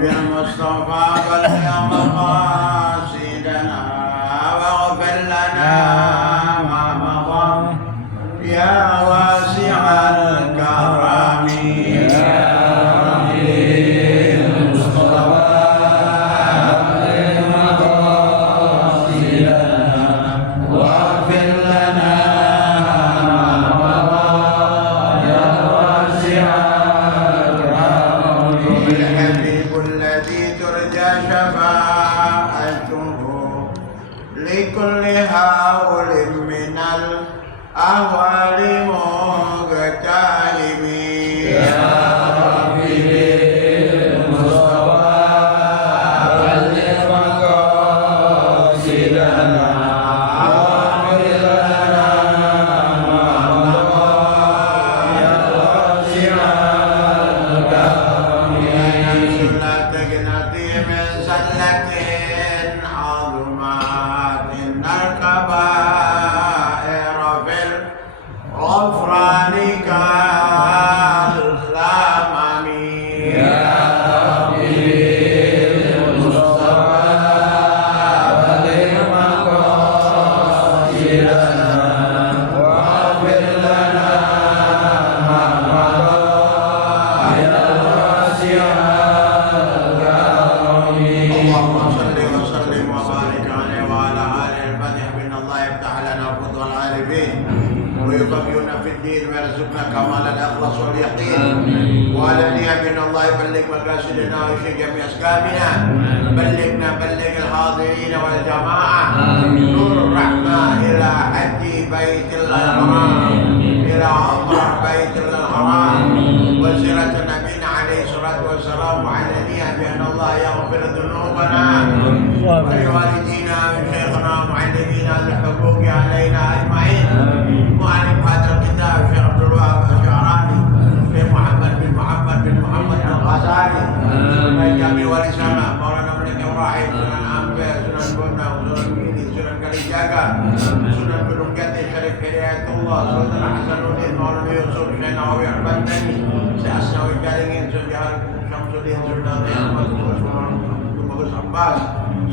بالمصطفى بلغ مقاصدنا واغفر لنا ما مضى يا واسع الكرم يا ربي المصطفى بلغ مقاصدنا واغفر لنا ما مضى يا واسع الحبيب الذي ترجى شفاعته لكل هول من الأهوال مغتالب يا ربي بالمصطفى بلغ مقاصدنا واغفر لنا ما مضى يا واسع الكرم لا تقنطي من زلة عظمات إن الكبائر في الغفران كالأمم يا ربي بالمصطفى بلغ مقاصدنا واغفر لنا ما مضى يا واسع اللهم صل وسلم وبارك عليه وعلى آله الفتح بأن الله يفتح لنا فضل العارفين ويقوينا في الدين ويرزقنا كمال الإخلاص واليقين وعلى نية بأن الله يبلغ مقاصدنا ويشفي جميع أسقامنا بلغ الحاضرين والجماعة نور الرحمة إلى حد بيت الله الحرام إلى عمرة بيت الله الحرام وسيرة نبينا عليه الصلاة والسلام وعلى نية بأن الله يغفر ذنوبنا ولوالدينا وشيخنا ومعلمينا الحقوق علينا أجمعين معلم هذا الكتاب شيخ عبد الوهاب الشعراني شيخ محمد بن محمد الغزالي من جميع ورثنا مولانا ملك إبراهيم سنن أنبياء سنن بنا وسنن ميني سنن كاليجاga سنن gunung jati syarif hidayatullah sultan hasanuddin maulana yusuf syekh nawawi al-bandani syekh asnawi jaringin syekh syamsuddin sultan ahmad Bagus Abbas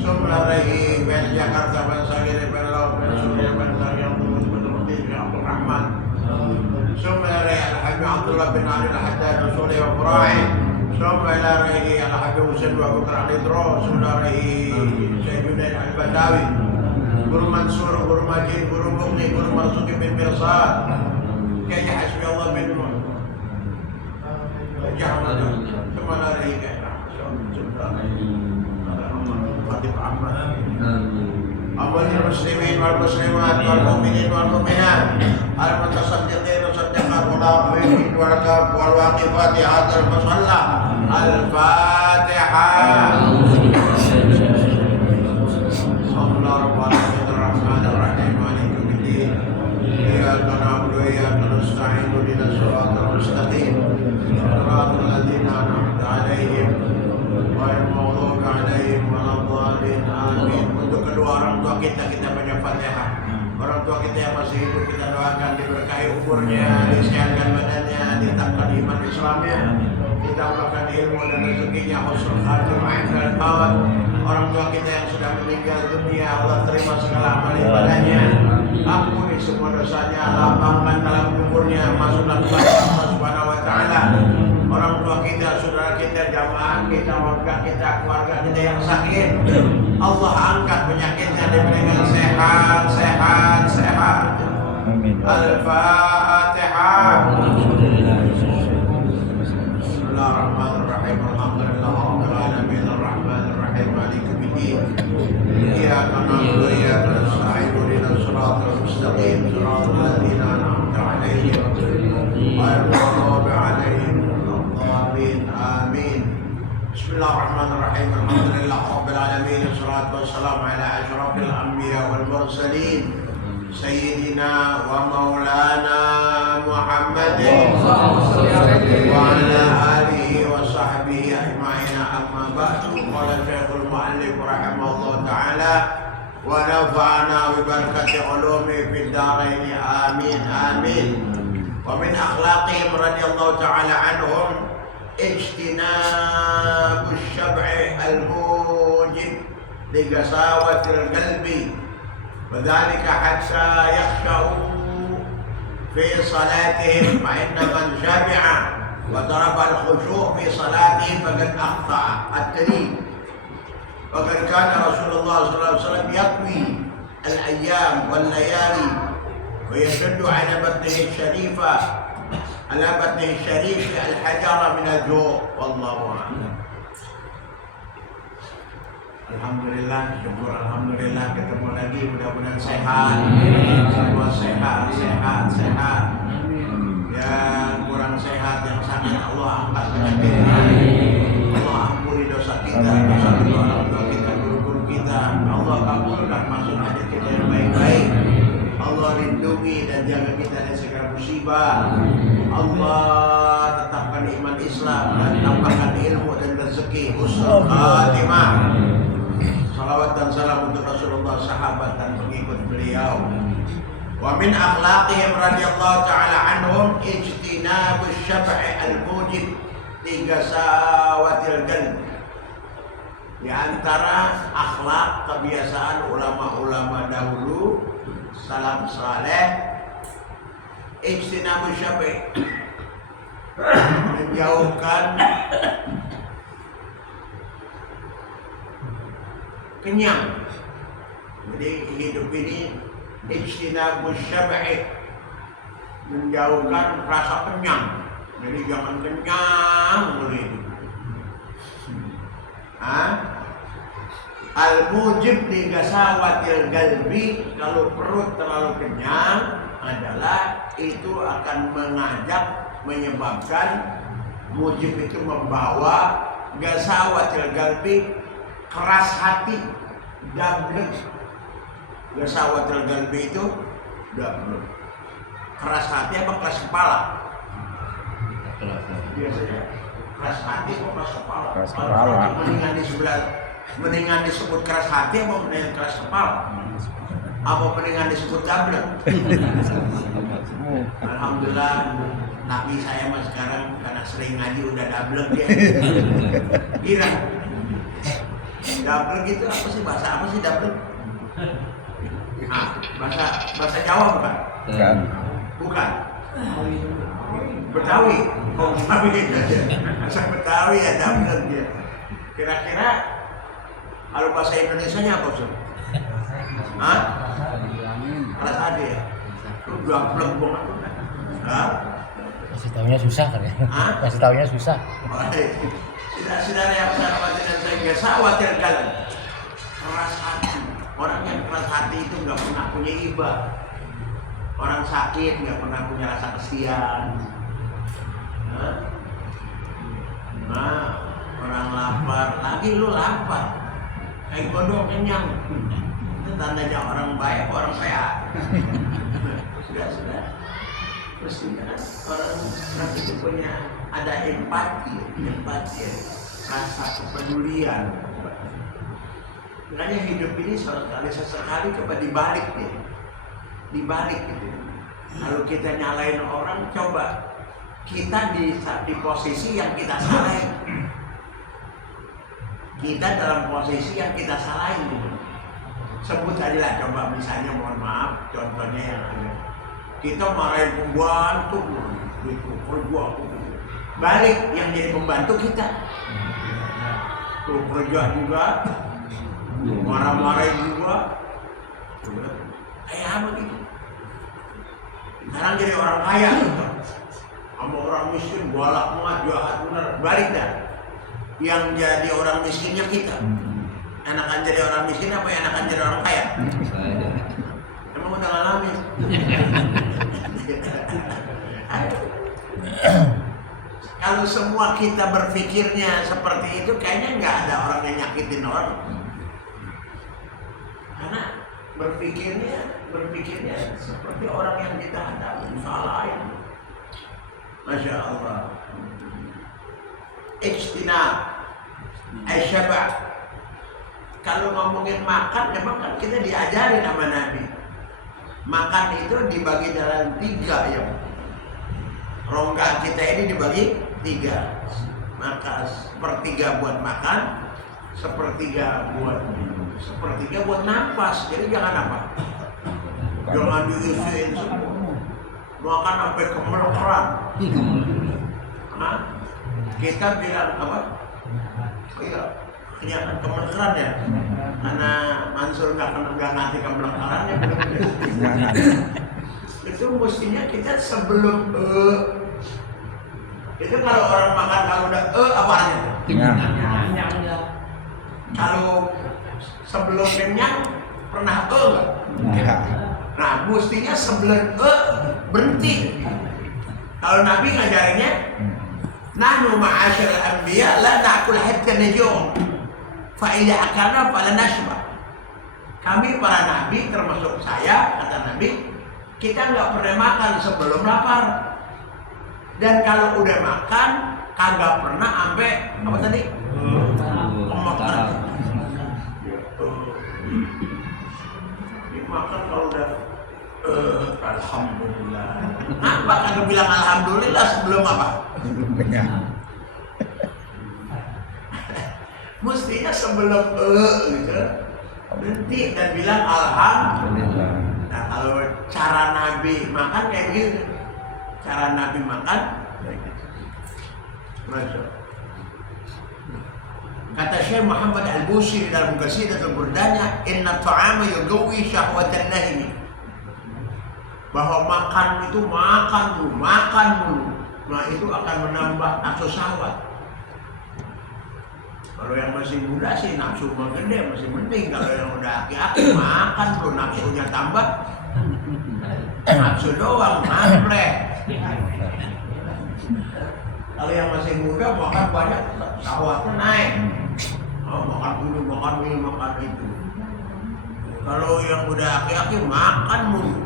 Sumlarahi Ben Jakarta Ben Sagiri Ben Laut Ben Surya Ben Saryam Ben Ruti Ben Abdul Rahman Sumlarahi Al-Habib Abdullah bin Ali Al-Haddad Rasuli wa Fura'i Sumlarahi Al-Habib Husain wa Bukar Al-Idro Sumlarahi Syed Junaid Al-Badawi Guru Mansur, Guru Majid, Guru Mukni, Guru Marzuki bin Mirsad Kaya Hasbi Allah bin Jahmad Sumlarahi أول المسلمين والمسلمات والمؤمنين والمؤمنات المتصدقين والصدقات والواقفين والواقفات هذا المصلى الفاتحة بسم الله الرحمن الرحيم مالك يوم الدين إياك نعبد وإياك نستعين اهدنا الصراط المستقيم صراط الذين أنعمت عليهم غير المغضوب عليهم ولا الضالين آمين. Untuk kedua orang tua kita baca Fatihah. Orang tua kita yang masih hidup kita doakan diberkahi umurnya, disehatkan badannya, ditambahkan iman Islamnya, ditambahkan ilmu dan rezekinya, husnul khatimah indal maut. Orang tua kita yang sudah meninggal dunia, Allah terima segala amal ibadahnya, ampuni semua dosanya, lapangkan dalam kuburnya, masukkan kepada Allah Subhanahu wa taala. Orang tua kita, saudara kita, jamaah kita, warga kita, keluarga kita yang sakit, Allah angkat penyakitnya, diberikan sehat. Al-Fatihah. Bismillahirrahmanirrahim. Alhamdulillah rabbil alamin arrahmanir rahim maliki yaumiddin. Iyyaka na'budu wa iyyaka nasta'in ihdinas siratal mustaqim siratal ladzina an'amta 'alaihim ghairil maghdubi 'alaihim waladdallin. Amin. Bismillahirrahmanirrahim. Alhamdulillah rabbil alamin wassalatu wassalamu ala asyrafil anbiya wal mursalin Sayyidina wa maulana Muhammadin wa ala alihi wa sahbihi ajma'in. Amma ba'du. Qala Syekhul Mu'allif rahimahullah ta'ala wa nafa'ana bi barakati ulumi fid dharain. Amin amin. Wa min akhlaqihim radhiyallahu ta'ala anhum ijtinabus syab'i al-mujib ligasawatil qalbi wa dhalika hatta yakhsha'u fi salatihim fa inna man syabi'a wa taraba al-khushu' fi salatihim faqad akhta'a at-tariq. wa qad kana Rasulullah sallallahu alaihi wasallam yaqwi al-ayyam wal layali wa yashuddu 'ala batnihi syarifah ala batnihi syarif al-hajara min al-ju' wallahu a'lam. Alhamdulillah, syukur alhamdulillah ketemu lagi, mudah-mudahan sehat, semua sehat. Yang kurang sehat, yang sakit Allah angkat penyakit. Allah ampuni dosa kita, dosa kedua orang tua kita, guru-guru kita. Allah kabulkan masuk hajat kita yang baik-baik. Allah lindungi dan jaga kita dari segala musibah. Allah tetapkan iman Islam dan tambahkan ilmu dan rezeki husnul khatimah. Salawat dan salam untuk Rasulullah, sahabat dan pengikut beliau. Wa min akhlaqihim radhiyallahu ta'ala anhum ijtinabus syab'i al-mujib ligasawatil qalb. Di antara akhlak kebiasaan ulama-ulama dahulu salaf saleh, ijtinabus syab'i, menjauhkan kenyang. Jadi hidup ini ijtinabus syab'i, menjauhkan rasa kenyang. Jadi jangan kenyang mulu itu. Al-mujib li gasawatil qalbi, kalau perut terlalu kenyang adalah itu akan menyebabkan mujib itu membawa gasawatil qalbi, keras hati, dablek. Gasawatil qalbi itu dablek. Keras hati apa keras kepala? Biasanya keras hati apa keras kepala? Keras kepala. Mendingan disebut keras hati apa mendingan keras kepala? Apa mendingan disebut dablek? Alhamdulillah, nabi saya mah sekarang karena sering ngaji udah dablek dia. Kira dablek itu apa sih, bahasa apa sih dablek? Bahasa Jawa bukan? Bukan. Betawi. Oh, Betawi. Bahasa Betawi ya dablek dia. Kira-kira kalau bahasa Indonesianya apa sih? Keras hati ya? Lu dablek banget. Kasih taunya susah kan ya? Kasih taunya susah. Saudara yang saya hormati dan saya biasa khawatirkan keras hati. Orang yang keras hati itu nggak pernah punya iba. Orang sakit nggak pernah punya rasa kesian. Orang lapar, lagi lu lapar, kayak godong kenyang. Itu tandanya orang baik, orang kaya. Sudah. Terus orang itu punya ada empati, rasa kepedulian. Makanya hidup ini sesekali coba dibalik gitu. Lalu kita nyalain orang, coba kita di posisi yang kita salahin. Kita dalam posisi yang kita salahin gitu. Sebut aja lah, coba misalnya, mohon maaf, contohnya yang ada. Kita marahin pembantu, gitu, kerja. Balik yang jadi pembantu kita. Tuh kerja juga, marah-marahin juga. Kayak apa gitu? Sekarang jadi orang kaya gitu. Sama orang miskin, balak banget, jahat bener. Balik dah. Yang jadi orang miskinnya kita. Enakan jadi orang miskin apa enakan jadi orang kaya? Emang udah ngalamin? Kalau semua kita berpikirnya seperti itu, kayaknya nggak ada orang yang nyakitin orang. Karena berpikirnya seperti orang yang kita hadapi, salah ya. Masya Allah. Ijtinab asyaba. Kalau ngomongin makan, memang kan kita diajarin sama Nabi. Makan itu dibagi dalam 3 ya. Rongga kita ini dibagi 3. maka sepertiga buat makan, sepertiga buat nafas. Jadi jangan apa? Jangan diisiin semua. Makan sampai kemelokeran. Nah, kita bilang apa? Iya, kelihatan kemelokeran ya. Karena Mansur nggak ngerti kemelokeran ya. Itu mestinya kita sebelum itu kalau orang makan kalau udah apanya? Kenyang. Kalau sebelum kenyang pernah nggak? Enggak. Nah, mestinya sebelum berhenti. Kalau Nabi ngajarinnya, nahnu ma'asyar al-anbiya la na'kul hatta najum. Fa idza akalna fala nashba. Kami para nabi termasuk saya, kata Nabi, kita nggak pernah makan sebelum lapar. Dan kalau udah makan, kagak pernah sampai apa tadi? Makan. Makan kalau udah alhamdulillah. Kenapa kagak bilang alhamdulillah sebelum apa? Kenyang. Mestinya sebelum gitu berhenti dan bilang alhamdulillah. Nah, kalau cara Nabi makan kayak gitu. Cara Nabi makan Masya. Kata Syekh Muhammad Al-Busiri dalam Qasidatul Burdanya, inna ta'ama yugawi syahwatan nahimi. Bahwa makan itu makan dulu. Nah, itu akan menambah nafsu syahwat. Kalau yang masih muda sih nafsu gede masih penting. Kalau yang udah aki-aki makan dulu nafsunya tambah. Nafsu doang, ampleh. Kalau yang masih muda makan banyak, syahwatnya naik. Oh, makan ini, makan itu. Kalau yang udah aki-aki makan mulu,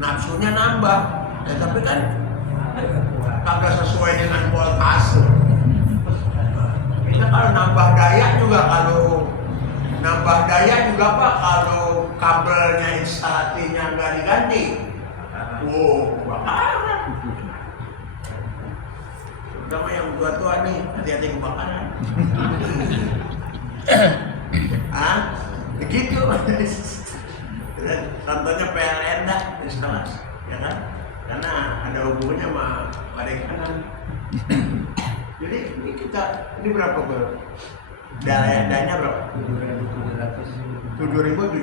nafsunya nambah. Ya, tapi kan kagak sesuai dengan voltase. Kita kalau nambah daya juga Pak, kalau kabelnya instalasinya nggak diganti, kebakaran. Terutama yang tua-tua nih, hati-hati kebakaran. Begitu. Contohnya PLN dah instalasi, ya kan? Karena ada hubungannya sama kanan. Jadi ini berapa bro? Dayanya berapa? 7.700.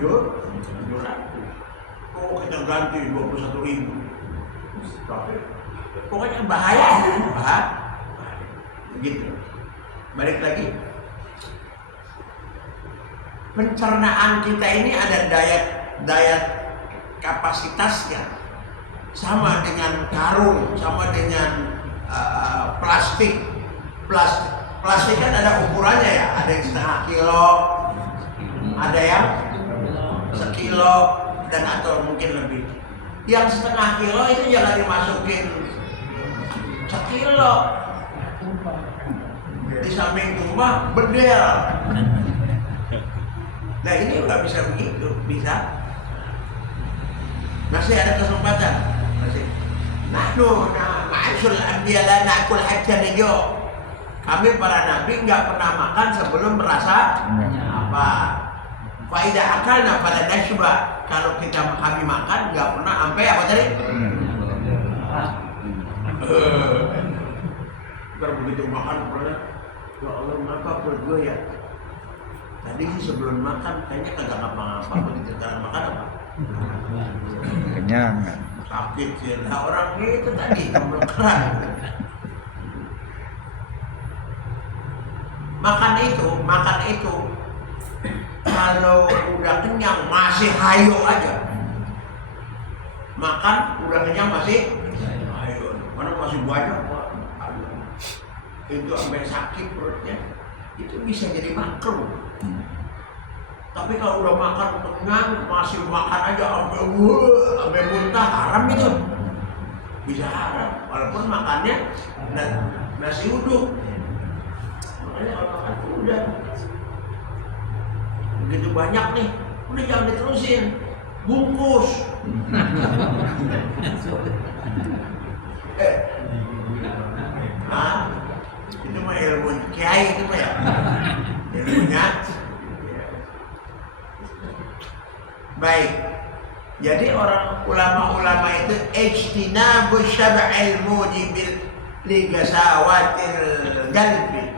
Oh, kita ganti 21.000. Tapi pokoknya bahaya. Begitu. Balik lagi. Pencernaan kita ini ada daya kapasitasnya. Sama dengan karung, sama dengan plastik kan ada ukurannya ya, ada yang setengah kilo, ada yang sekilo dan atau mungkin lebih. Yang setengah kilo itu jangan dimasukin sekilo, di samping tumbah bedel. Nah ini nggak bisa begitu, bisa. Masih ada kesempatan, masih. Nahnu ma'asyul anbiya la na'kul hatta najum. Kami para nabi nggak pernah makan sebelum merasa apa. Fa idza akalna fala nashba. Kalau kami makan nggak pernah sampai apa tadi? Begitu makan pernah. Ya Allah, kenapa perut gue ya? Tadi sih sebelum makan kayaknya kagak ngapa-ngapa. Begitu sekarang makan apa? Kenyang. Sakit sih, nah orang itu tadi kemelokeran. Makan itu kalau udah kenyang masih hayo aja. Makan udah kenyang masih hayo. Mana masih banyak Pak. Itu sampai sakit perutnya. Itu bisa jadi makruh. Tapi kalau udah makan kenyang masih makan aja sampai muntah, haram itu. Bisa haram walaupun makannya nasi uduk. Makanya kalau makan udah begitu banyak nih, udah jangan diterusin, bungkus. Itu mah kiai itu Pak ya. Ilmunya. Baik. Jadi orang ulama-ulama itu ijtinabu syab'il mujibil li gasawatil qalbi.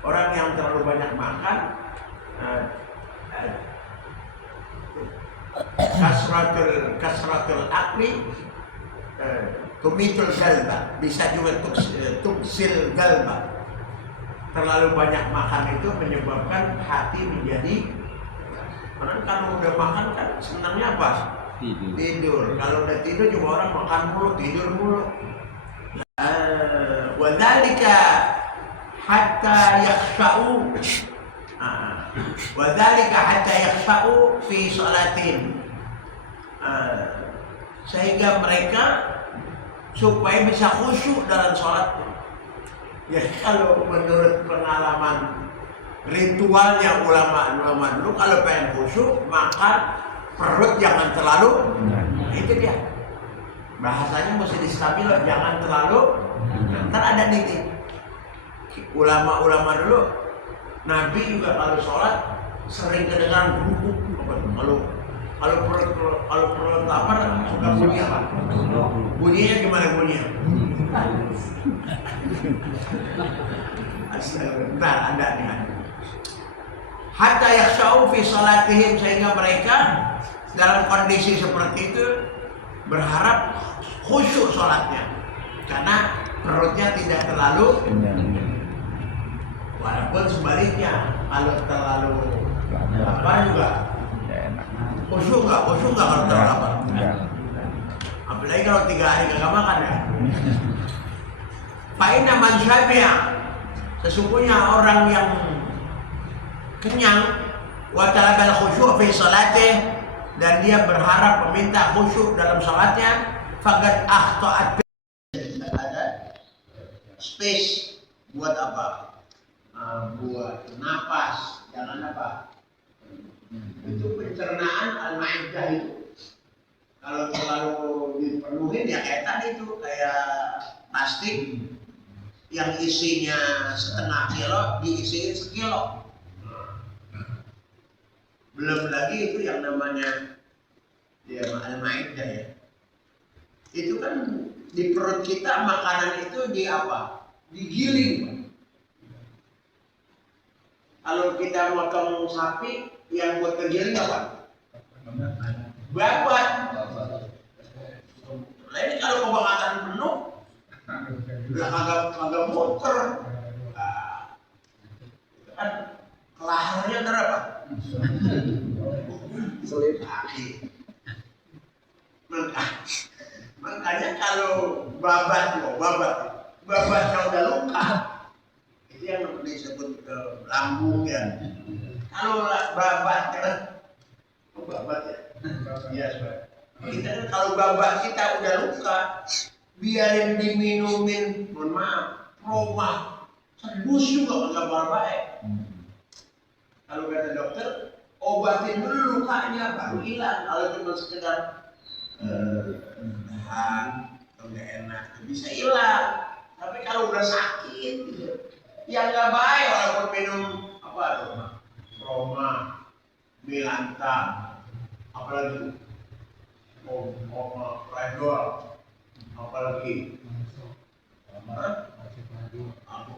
Orang yang terlalu banyak makan kasratul akli tumitul galba, bisa juga tuksil galba. Terlalu banyak makan itu menyebabkan hati menjadi, orang kalau udah makan kan senangnya apa? Tidur. Kalau udah tidur juga orang makan mulu, tidur mulu. Wadzalika hatta yakhsha'u. Wadzalika hatta yakhsha'u fi sholatin. Sehingga mereka supaya bisa khusyuk dalam sholat. Jadi kalau menurut pengalaman ritualnya ulama dulu, kalau pengen khusyuk makan perut jangan terlalu, itu dia bahasanya mesti distabil, jangan terlalu. Ntar ada nih ulama dulu, Nabi juga kalau sholat sering kedengaran bubuk. Kalau perut lapar suka bunyi apa? Bunyinya gimana bunyinya? Bentar, ada nih. Hatta yakhsha'u fi salatihim, sehingga mereka dalam kondisi seperti itu berharap khusyuk sholatnya, karena perutnya tidak terlalu. Walaupun sebaliknya, kalau terlalu lapar juga khusyuk nggak kalau terlalu lapar. Apalagi kalau 3 hari nggak makan ya. Fa'inna man syabi'a, sesungguhnya orang yang kenyang, wa talabal khusyuk fi salatih, dan dia berharap meminta khusyuk dalam salatnya, faqad akhta'at. Ada space buat apa? Buat napas, jangan apa? Itu pencernaan al-ma'iddah itu. Kalau terlalu dipenuhin ya kayak tadi itu, kayak plastik yang isinya setengah kilo diisiin sekilo. Belum lagi itu yang namanya ya al-ma'iddah ya. Itu kan di perut kita makanan itu di apa? Digiling. Kalau kita motong sapi, yang buat kegiling apa? Babat. Nah ini kalau kebangatan penuh, udah kagak muter. Kan kelaharnya berapa? Selip kaki. Makanya kalau babatnya udah luka, itu yang disebut lambung ya. Kalau babat ya, iya kita kan kalau babat kita udah luka, biarin diminumin, mohon maaf, proma, sedus juga nggak baik. Kalau kata dokter, obatin dulu lukanya baru hilang. Kalau cuma sekedar atau nggak enak bisa hilang. Tapi kalau udah sakit, gitu, ya nggak baik walaupun minum apa tuh? Roma, Milanta, apalagi Pradol, apalagi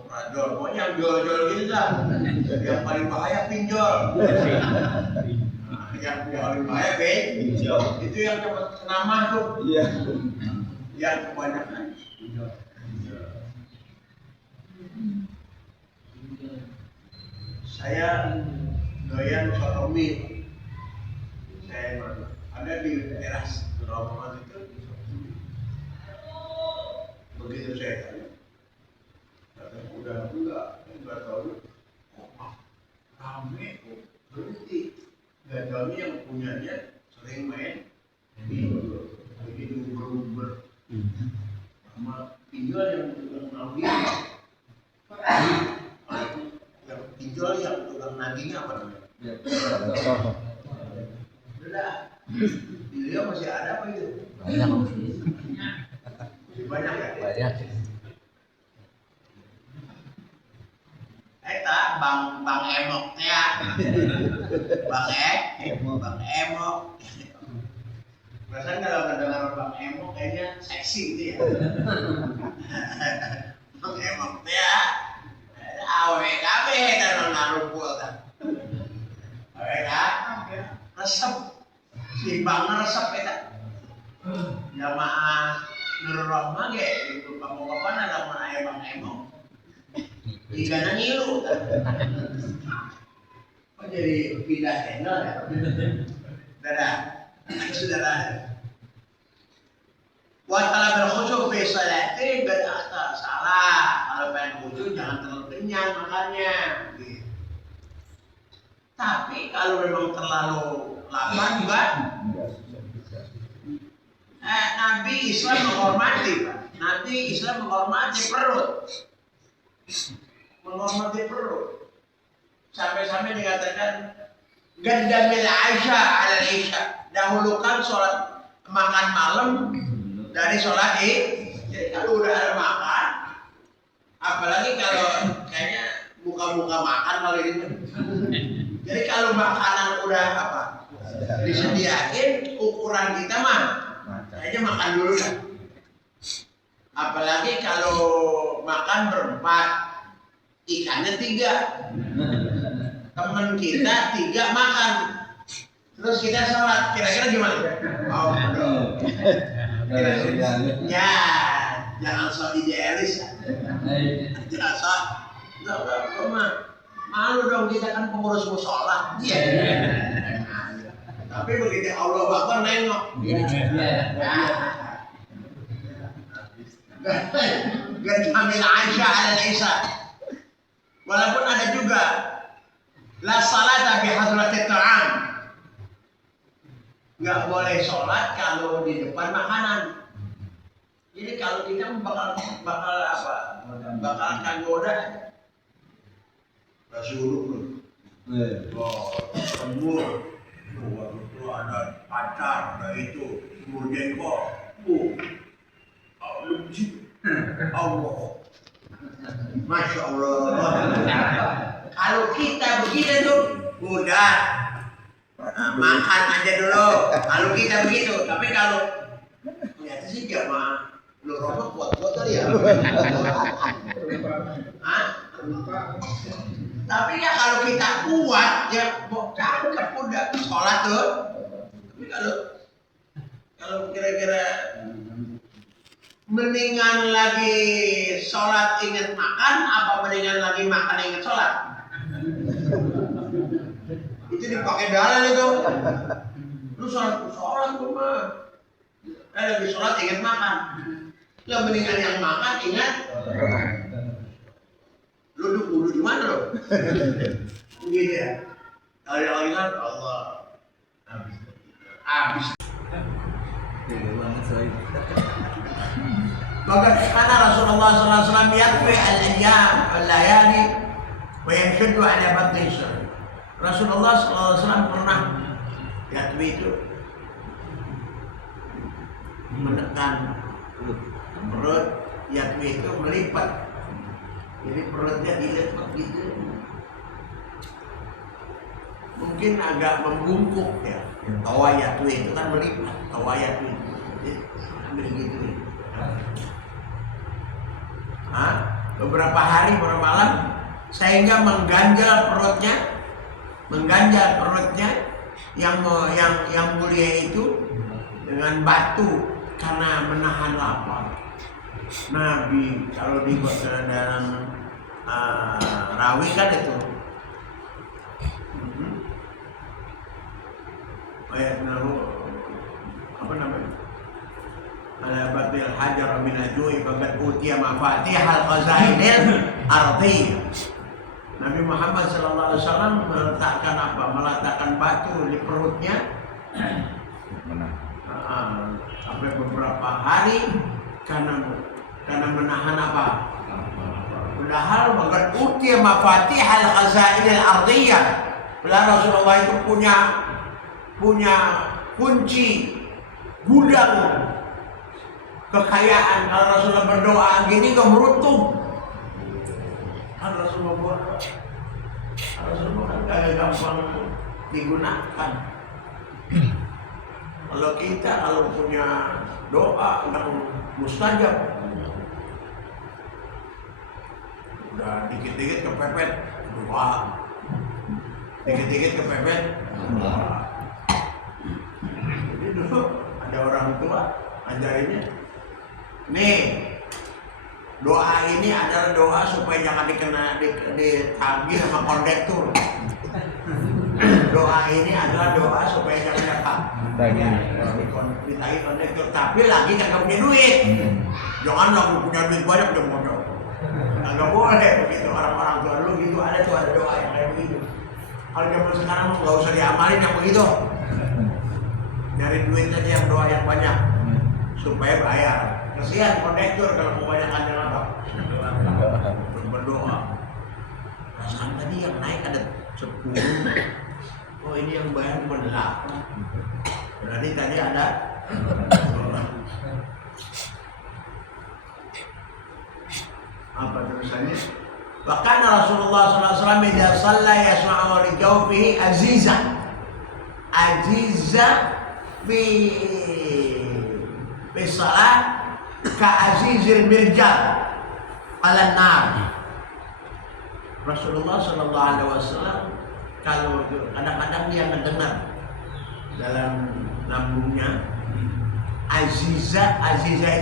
Pradol, pokoknya yang jual-jual gitu kan. Yang paling bahaya pinjol. Yang paling bahaya pinjol. Itu yang cepat kena mah tuh. Iya. Yang kebanyakan pinjol. Saya doyan soto mie. Saya ada di daerah Romongan itu. Begitu saya tanya, katanya udah enggak tahu. Rame berhenti. Enggak tahu yang punyanya sering main begitu berubah. Sama pinjol yang tukang nagih. Yang pinjol yang tukang nagihnya apa namanya? Udah, dia masih ada apa itu? Banyak. Masih banyak ya? Banyak. Bang Emok ya. Bang Emok. Perasaan kalau mendengar Bang Emok kayaknya seksi gitu ya. Bang Emok ya. Awe kabeh dan ngarumpul kan. Awe kan. Resep. Si Bang resep eta. Jamaah Nurul Rahmah ge itu kamu-kapan ada mun aya Bang Emok. Igana ngilu. Oh jadi pindah channel ya. Saudara. Wa talabul khusyuk fi sholati berarti salah. Kalau pengen khusyuk jangan terlalu kenyang makannya. Gitu. Tapi kalau memang terlalu lapar juga Nabi Islam menghormati, Pak. Nabi Islam menghormati perut. Menghormati perut. Sampai-sampai dikatakan Gaddamil Aisha ala Isya. Dahulukan sholat makan malam dari sholat Jadi kalau udah ada makan, apalagi kalau kayaknya buka-buka makan kalau ini. Jadi kalau makanan udah apa disediain, ukuran kita mah kayaknya makan dulu kan. Apalagi kalau makan berempat, ikannya 3, temen kita 3 makan, terus kita sholat, kira-kira gimana? Oh, ya, jangan sok idealis ya. Jangan sok, malu dong, kita kan pengurus musola. Tapi begitu Allah Akbar nengok. Gaddamil Aisha ala Isa. Walaupun ada juga la salata bi hadratit ta'am. Enggak boleh sholat kalau di depan makanan. Jadi kalau kita bakal apa? Bakal kagoda. Rasulullah. Semua waktu itu ada pacar, ada itu, kemudian kok, Allah, Masya Allah. Kalau kita begini tuh, udah makan aja dulu. Kalau kita begitu, tapi kalau ternyata sih jamaah lu Romo kuat-kuat kali ya. Tapi ya kalau kita kuat ya cakep udah sholat tuh. Tapi kalau kira-kira mendingan lagi sholat ingat makan apa mendingan lagi makan ingat sholat? Itu dipakai dalil itu. Lu sholat tuh mah. Lagi sholat ingat makan. Ya mendingan yang makan ingat. Lu duduk di mana lo? Begitu ya. Kalau yang ingat Allah habis. Maka karena Rasulullah SAW yakfi al-ayyam al-layali wa yamshuddu ala batni syar. Rasulullah SAW pernah yakfi itu menekan perut, yakfi itu melipat. Jadi perutnya dilipat gitu. Mungkin agak membungkuk ya. Tawayatu itu kan melipat. Tawayatu itu. Jadi ambil gitu. Beberapa hari bermalam sehingga mengganjal perutnya yang mulia itu dengan batu karena menahan lapar. Nabi kalau di dalam rawi kan itu apa namanya ala batil hajar min ajui faqad utiya mafatihal khazainil ardi. Nabi Muhammad SAW meletakkan batu di perutnya sampai beberapa hari karena menahan apa? Padahal maka utiya mafatihal khazainil ardiyah. Padahal Rasulullah itu punya kunci gudang kekayaan. Kalau Rasulullah berdoa gini kok meruntung. Kan Rasulullah Kalau semua kan gak gampang digunakan. Kalau kita punya doa yang mustajab, udah dikit-dikit kepepet doa, dikit-dikit kepepet doa. Jadi dulu ada orang tua ajarinnya, nih doa ini adalah doa supaya jangan ditagih sama kondektur. Doa ini adalah doa supaya jangan ditagih kondektur. Tapi lagi kagak punya duit. Jangan lagi punya duit banyak dong modal. Nggak boleh begitu. Orang-orang tua dulu gitu ada doa yang kayak begitu. Kalau zaman sekarang nggak usah diamalin yang begitu. Nyari duit aja yang doa yang banyak supaya bayar. Kesian kondektur kalau kebanyakan yang apa? Berdoa. Perasaan tadi yang naik ada 10. Oh ini yang bayar cuma 8. Berarti tadi ada apa tulisannya? Bahkan Rasulullah SAW idza shalla yasma'u li jawfihi aziza fi shalah ka azizil mirjal ala nar. Rasulullah SAW kalau kadang-kadang dia mendengar dalam lambungnya aziza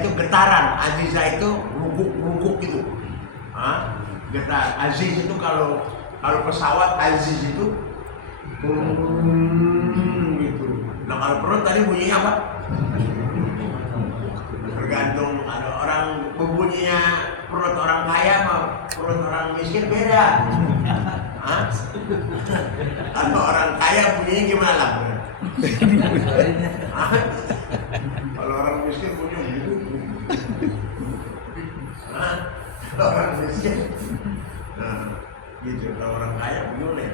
itu getaran, aziza itu rukuk gitu. Getar. Aziz itu kalau pesawat aziz itu gitu. Nah kalau perut tadi bunyinya apa? Tergantung, ada orang bunyinya perut orang kaya sama perut orang miskin beda. Kalau orang kaya bunyinya gimana lah? Kalau orang miskin bunyinya gitu. Kalau orang miskin, nah gitu. Kalau orang kaya gimana?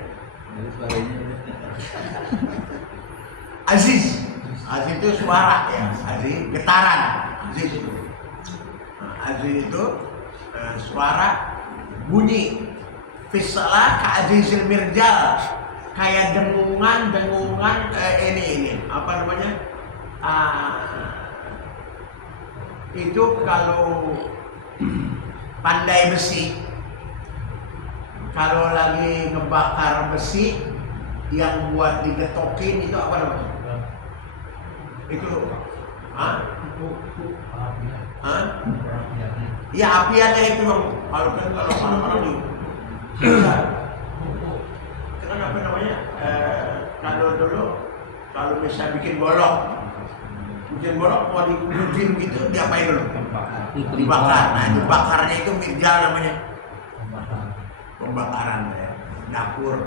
Aziz itu suara ya, aziz getaran, aziz itu. Aziz itu suara bunyi. Fisalah ka azizil mirjal, kayak dengungan ini apa namanya? Itu kalau pandai besi, kalau lagi ngebakar besi yang buat digetokin itu apa namanya? Itu ya apiannya itu kalau orang itu kan apa namanya, kalau dulu kalau bisa bikin bolong mau dikuburin gitu diapain dulu? Dibakar. Nah itu bakarnya itu mirjal namanya, pembakaran ya, dapur.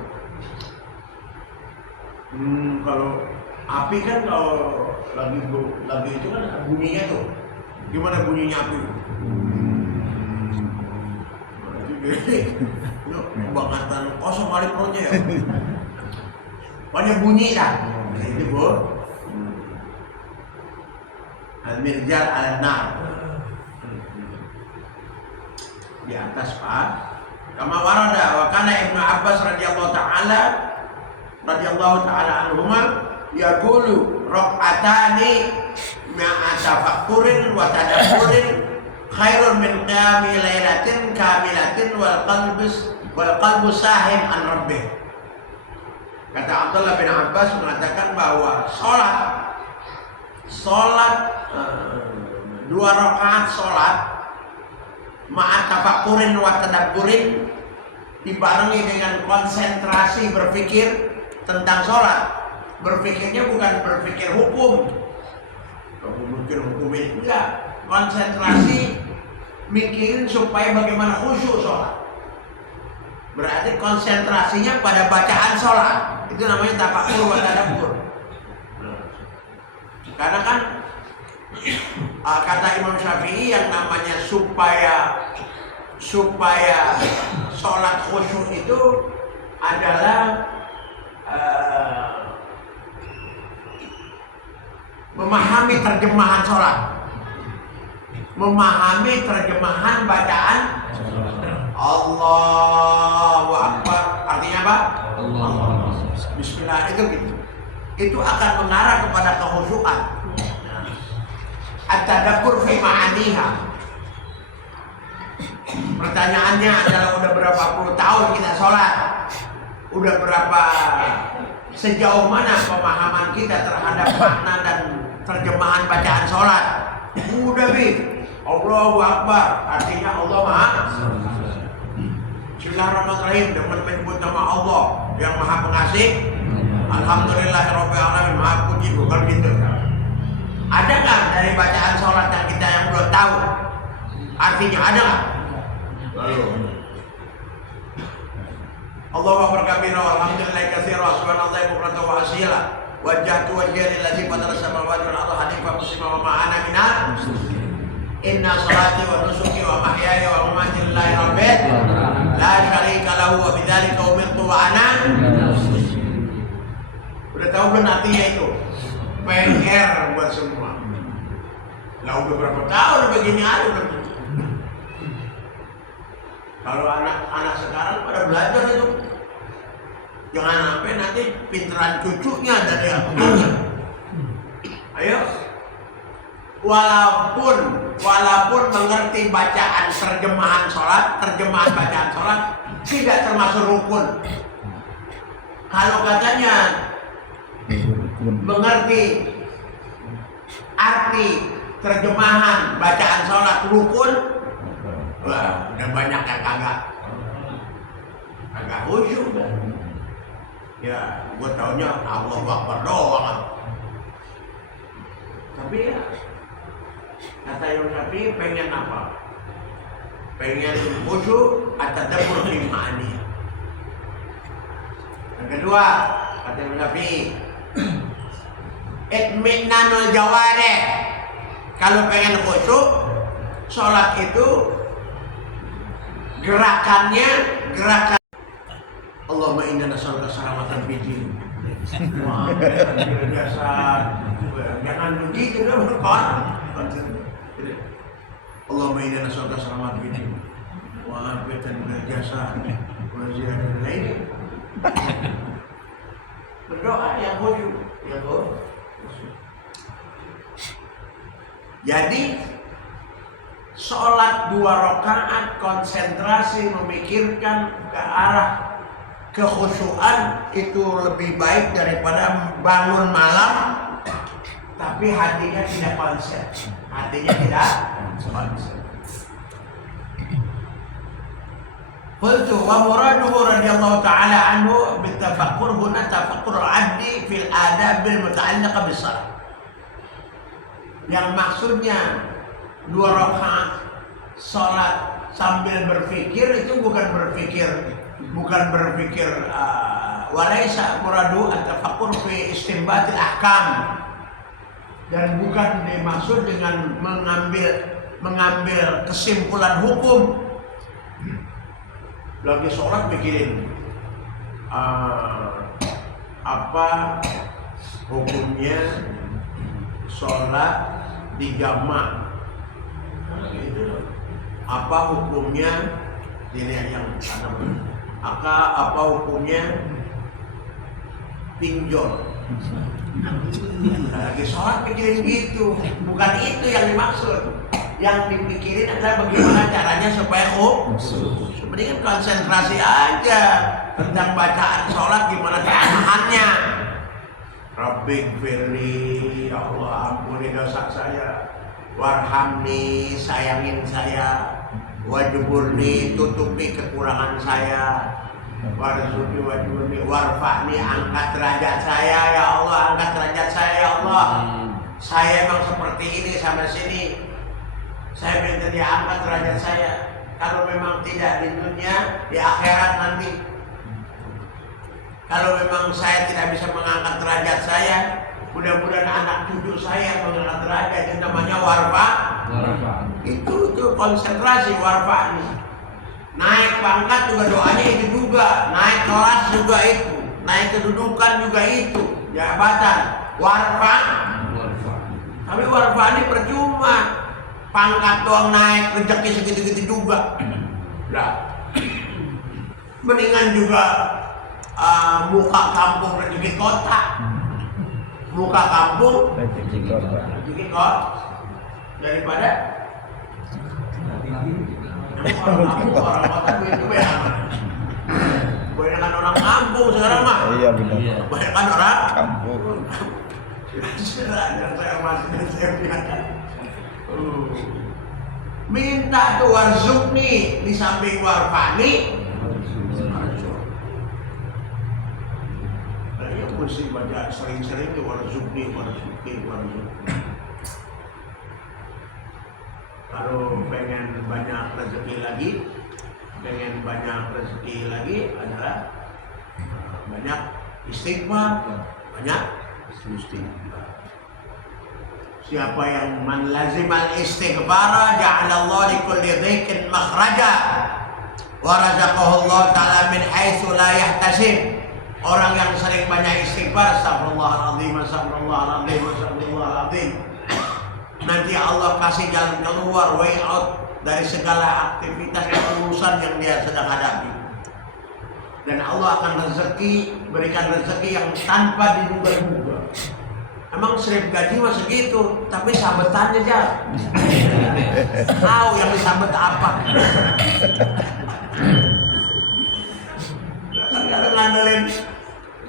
Kalau api kan kalau lagi itu kan bunyinya tuh gimana bunyinya api? Itu pembakaran kosong kali perutnya ya. Banyak bunyi lah. Itu bu. Al-mirjal al-nar. Di atas Pak. Kama warada wa kana Ibnu Abbas radhiyallahu ta'ala anhuma yaqulu raq'atani ma'a tafakkurin wa tadabburin khairun min qiyami lailatin kamilatin wal qalbu sahin an rabbih. Kata Abdullah bin Abbas mengatakan bahwa sholat 2 rakaat sholat ma'at tafakkurin wa tadabburin dibarengi dengan konsentrasi berpikir tentang sholat. Berpikirnya bukan berpikir hukum, berpikir hukum itu enggak, konsentrasi mikirin supaya bagaimana khusyuk sholat. Berarti konsentrasinya pada bacaan sholat, itu namanya tafakkur wa tadabbur. Karena kan kata Imam Syafi'i yang namanya supaya sholat khusyuk itu adalah memahami terjemahan sholat, memahami terjemahan bacaan Allahu Akbar. Artinya apa? Bismillah itu gitu. Itu akan mengarah kepada kekhusyuan. At-tadabur fi ma'aniha. Pertanyaannya adalah udah berapa puluh tahun kita sholat? Udah berapa sejauh mana pemahaman kita terhadap makna dan terjemahan bacaan sholat? Udah Allahu Akbar, artinya Allah Maha. Bismillahirrahmanirrahim, dengan menyebut nama Allah yang Maha Pengasih. Alhamdulillahirabbil alamin, Maha puji, bukan gitu. Ada nggak dari bacaan sholat yang kita yang belum tahu? Artinya ada nggak? Lalu Allahu Akbar kabira walhamdulillahi katsira subhanallahi bukratan wa asila wajjahtu wajhiya lillazi fatara samawati wal arda hanifan muslima wa ma ana minal inna salati wa nusuki wa mahyaya wa mamati lillahi rabbil la syarika lahu wa bidzalika umirtu wa ana. Udah tahu belum artinya itu? PR buat semua. Lah udah berapa tahun begini aja belum. Kalau anak-anak sekarang pada belajar itu, jangan sampai nanti pinteran cucunya dari yang punya. Ayo, walaupun mengerti bacaan terjemahan bacaan sholat tidak termasuk rukun. Kalau katanya mengerti arti terjemahan bacaan sholat rukun, wah, udah banyak yang kagak khusyuk. Ya, gue taunya Allahu Akbar doang. Tapi ya, kata Imam Syafi'i pengen apa? Pengen khusyuk atau tadabbur fi ma'ani. Yang kedua, kata Imam Syafi'i, itminanul jawarih. Kalau pengen khusyuk, sholat itu gerakan Allahumma inna nas'aluka salamatan fid din. Wah, biasa. Jangan begitu dah berkorban. Allahumma inna nas'aluka salamatan fid din. Wa afiyatan fil jasad wa ziyadatan lain. Berdoa yang khusyuk, ya khusyuk. Jadi sholat 2 rakaat konsentrasi memikirkan ke arah kekhusyuan itu lebih baik daripada bangun malam tapi hatinya tidak konsen. Qultu wa muraduhu radhiyallahu ta'ala anhu bitafakkur huna tafakkur al-'abdi fil adab bil muta'alliqa bis shalah. Yang maksudnya 2 rakaat sholat sambil berpikir itu bukan berpikir walaisa muradu at-tafakkur fi istinbatil ahkam, dan bukan dimaksud dengan mengambil kesimpulan hukum. Lagi sholat mikirin apa hukumnya sholat di jamaah. Apa hukumnya dilihat yang apa hukumnya pinjol. Lagi sholat pikirin gitu, bukan itu yang dimaksud. Yang dipikirin adalah bagaimana caranya supaya khusyuk. Mendingan konsentrasi aja tentang bacaan sholat, gimana tahannya. Rabbighfirli, ya Allah ampuni dosa saya. Warhamni, sayangin saya. Wajburni, tutupi kekurangan saya. Warzuqni wajburni, warfa'ni, angkat derajat saya ya Allah, angkat derajat saya ya Allah. Saya emang seperti ini sampai sini. Saya minta diangkat derajat saya. Kalau memang tidak di dunia, di akhirat nanti. Kalau memang saya tidak bisa mengangkat derajat saya, mudah-mudahan anak cucu saya mengangkat derajat. Itu namanya warfa. Itu konsentrasi warfa ini. Naik pangkat juga doanya itu juga, naik kelas juga itu, naik kedudukan juga itu, jabatan warfa. Tapi warfa ini percuma, pangkat doang naik, rezeki segitu-gitu juga. Nah, mendingan juga muka kampung rezeki kota. Muka kampung rezeki kota. Daripada orang kota itu banyak. Kebanyakan orang kampung sekarang mah. Iya benar. Kebanyakan orang Kampung. Saya masih saya bilang. Minta tuh warzuqni di samping warfani. Ya mesti baca sering-sering tuh warzuqni. Kalau pengen banyak rezeki lagi, adalah banyak istighfar, banyak istighfar. Siapa yang man lazimal istighfara ja'alallahu likulli dhiqin makhraja wa razaqahu Allah ta'ala min haitsu la yahtasib. Orang yang sering banyak istighfar, astagfirullahaladzim, nanti Allah kasih jalan keluar, way out dari segala aktivitas dan urusan yang dia sedang hadapi. Dan Allah akan berikan rezeki yang tanpa diduga-duga. Emang serip gaji mah segitu, tapi sabetannya aja. Tahu yang disabet apa? Kalau ngandelin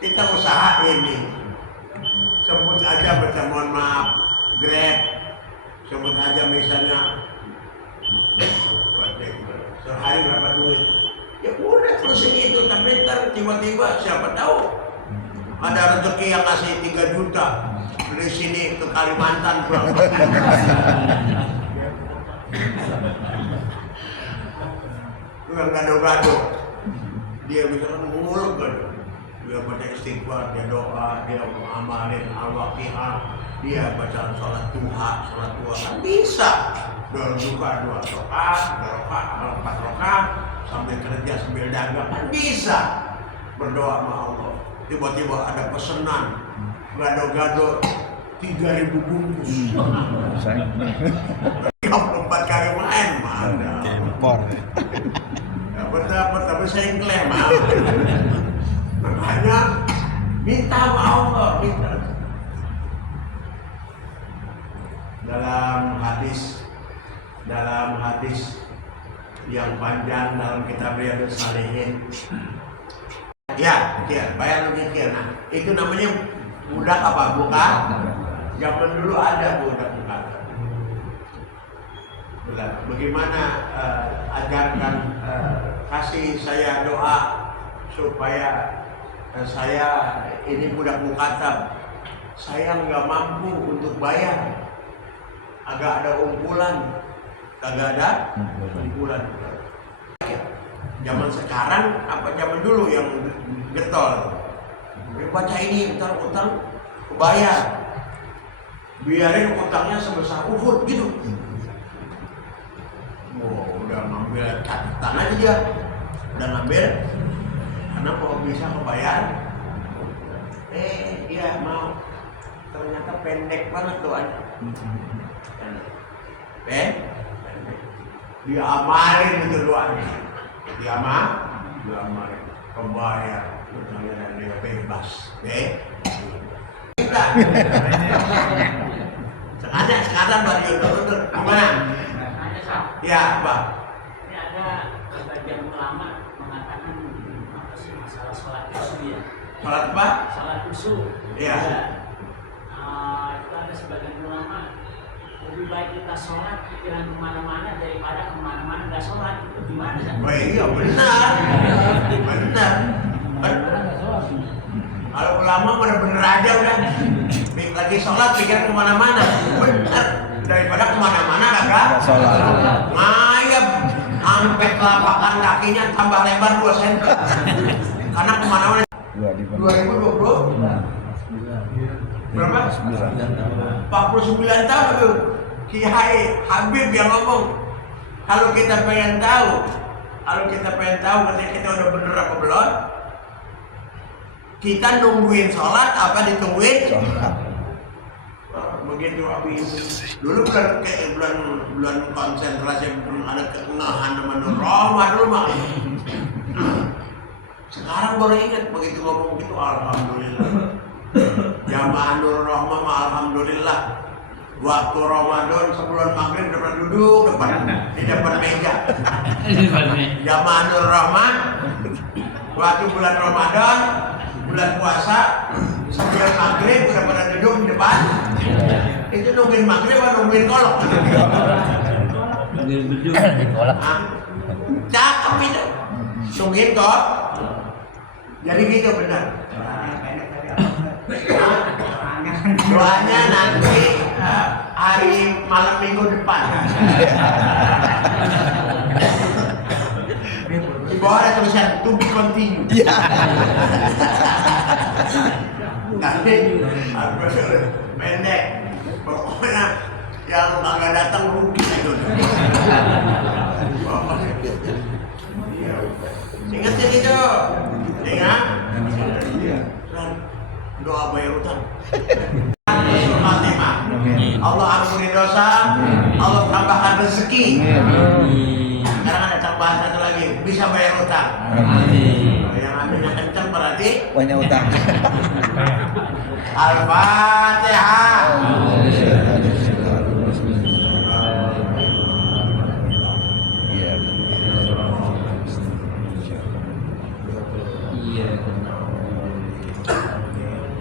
kita usaha ini, sebut aja mohon maaf, Grab, sebut aja misalnya sehari berapa duit? Ya udah terusin itu, tapi ntar tiba-tiba siapa tahu ada rezeki yang ngasih 3 juta beli sini ke Kalimantan pulang. Itu yang gado-gado, dia bisa nguluk kan, dia baca istighfar, dia doa, dia amalin al-waqi'ah, dia baca sholat duha kan bisa. Dalam duka 2 rakaat, 4 rakaat, sambil kerja sambil dagang kan bisa berdoa sama Allah. Tiba-tiba ada pesanan gado-gado 3.000 bungkus. 24 kali main mana? Kempor. Dapat tapi saya klaim. Makanya minta sama Allah, minta. Dalam hadis yang panjang dalam kitab Riyadhus Shalihin. Ya, bayar mikir. Nah, itu namanya budak apa? Bukan? Zaman dulu ada budak bukan. Bagaimana ajarkan kasih saya doa supaya saya ini budak mukatab. Saya nggak mampu untuk bayar. Agak ada umpulan, kagak ada umpulan. Zaman sekarang apa zaman dulu yang getol? Baca ini ntar utang kebayar, biarin utangnya sebesar Uhud gitu. Udah ngambil catatan aja dia, udah ngambil, karena kalau bisa kebayar, dia mau, ternyata pendek banget tuh aja. Dia amalin itu doanya, dia amalin, kebayar, utangnya dan dia bebas, sekarang baru untuk gimana? Ya, Pak. Ini ada sebagian ulama mengatakan apa sih masalah sholat khusyuk ya? Sholat apa? Sholat khusyuk. Iya. Itu ada sebagian ulama lebih baik kita sholat pikiran kemana-mana daripada kemana-mana nggak sholat. Itu gimana sih? Oh iya benar. Kalau ulama bener-bener aja udah. Lagi sholat pikiran kemana-mana. Benar. Daripada kemana-mana kagak sholat. Ngayap sampai telapak kakinya tambah lebar 2 cm. Karena kemana-mana. 2020 berapa? 49 tahun tuh Kiai Habib yang ngomong. Kalau kita pengen tahu ketika kita udah bener apa belum, kita nungguin sholat apa ditungguin sholat. Begitu habis dulu bulan konsentrasi ada keengahan sama Nur Roma dulu mah. Sekarang Sekarang baru ingat begitu ngomong gitu, alhamdulillah. Jamaah Nur Rahmah mah alhamdulillah. Waktu Ramadan sebelum maghrib depan duduk di depan meja. Jamaah Nur Rahmah waktu bulan Ramadan, bulan puasa sebelum maghrib udah pada duduk di depan. Itu nungguin maghrib atau nungguin kolok? Kolak. Cakep itu. Nungguin kok. Jadi gitu benar. Doanya nanti hari malam minggu depan. Di bawah ada tulisan to be continued. Nanti pendek. Pokoknya yang nggak datang rugi itu. Ingatin itu. Ingat. Doa bayar utang. Allah ampuni dosa, Allah tambahkan rezeki. Sekarang ada tambahan satu lagi, bisa bayar utang. Yang aminnya kencang berarti banyak utang. Al-Fatihah.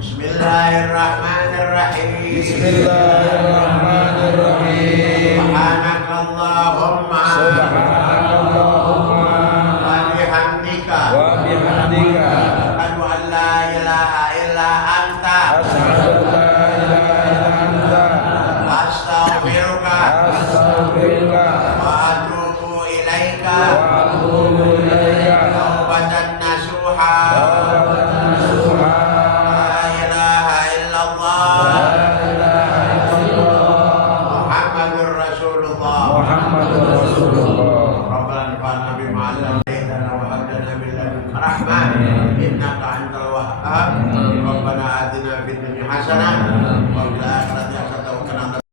Bismillahirrahmanirrahim. Bismillahirrahmanirrahim. Subhanakallahumma wa bihamdika asyhadu an la ilaha illa anta astaghfiruka wa atubu ilaika taubatan nasuha. Innaka antal wahhab. Rabbana atina fid dunya hasanah wa fil